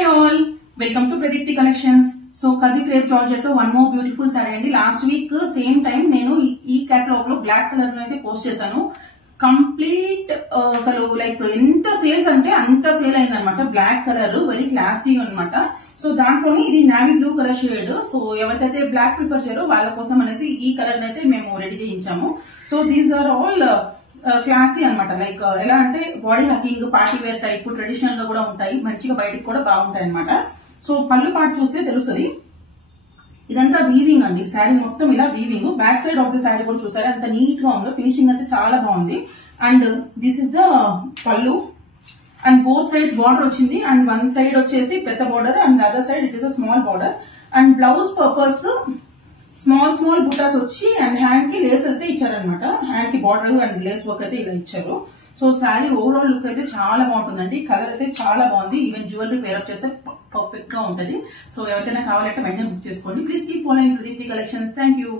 Hi all, welcome to Pradipti Collections. So Curvy Crepe Georgette లో one more beautiful saree అండి. Last week same time నేను ఈ catalogue లో black colour లో అయితే పోస్ట్ చేశాను. కంప్లీట్ అసలు లైక్ ఎంత సేల్స్ అంటే అంత సేల్ అయింది అనమాట. బ్లాక్ కలర్ వెరీ క్లాసీ అనమాట. సో దాంట్లోనే ఇది navy blue colour shade. So ఎవరికైతే బ్లాక్ ప్రిఫర్ చేయరో వాళ్ళ కోసం అనేసి ఈ కలర్ అయితే మేము రెడీ చేయించాము. So these are all classy అనమాట. లైక్ ఎలా అంటే body hugging, party wear type, traditional గా కూడా ఉంటాయి, మంచిగా బయటకు కూడా బాగుంటాయి అనమాట. సో పళ్ళు పార్ట్ చూస్తే తెలుస్తుంది. ఇదంతా వీవింగ్ అండి. శారీ మొత్తం ఇలా weaving. Back side of the sari కూడా చూసారా అంత నీట్ గా ఉందో. ఫినిషింగ్ అయితే చాలా బాగుంది. And this is the pallu. And both sides border వచ్చింది. అండ్ వన్ సైడ్ వచ్చేసి పెద్ద border and other side it is a small border. And blouse purpose small small బుటాస్ వచ్చి అండ్ హ్యాండ్ కి లేస్ అయితే ఇచ్చారనమాట. హ్యాండ్ కి బార్డర్ అండ్ లేస్ వర్క్ అయితే ఇలా ఇచ్చారు. సో శారీ ఓవరాల్ లుక్ అయితే చాలా బాగుంటుందండి. కలర్ అయితే చాలా బాగుంది. ఈవెన్ జ్యువెలరీ పేరప్ చేస్తే పర్ఫెక్ట్ గా ఉంటది. సో ఎవరికైనా కావాలంటే వెంటనే బుక్ చేసుకోండి. Please keep following Pradeepti collections. Thank you.